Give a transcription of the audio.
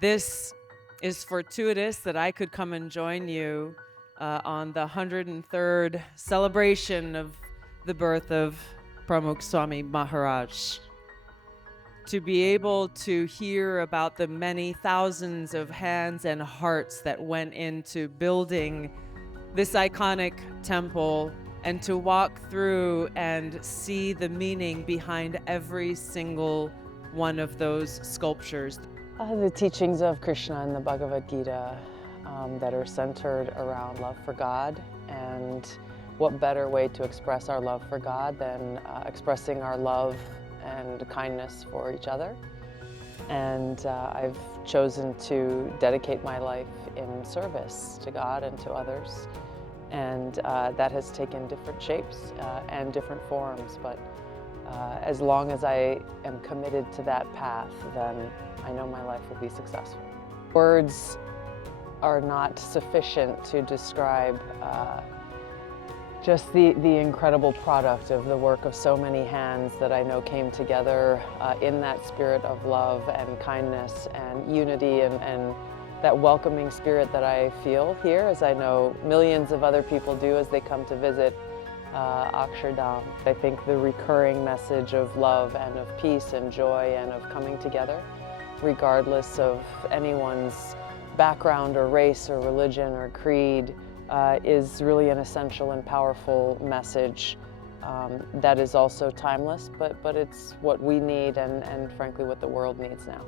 This is fortuitous that I could come and join you on the 103rd celebration of the birth of Pramukh Swami Maharaj. To be able to hear about the many thousands of hands and hearts that went into building this iconic temple, and to walk through and see the meaning behind every single one of those sculptures. The teachings of Krishna in the Bhagavad Gita that are centered around love for God, and what better way to express our love for God than expressing our love and kindness for each other. And I've chosen to dedicate my life in service to God and to others. And that has taken different shapes and different forms, but as long as I am committed to that path, then I know my life will be successful. Words are not sufficient to describe just the incredible product of the work of so many hands that I know came together in that spirit of love and kindness and unity, and that welcoming spirit that I feel here, as I know millions of other people do as they come to visit Akshardham. I think the recurring message of love and of peace and joy and of coming together, regardless of anyone's background or race or religion or creed, is really an essential and powerful message that is also timeless, but it's what we need and frankly what the world needs now.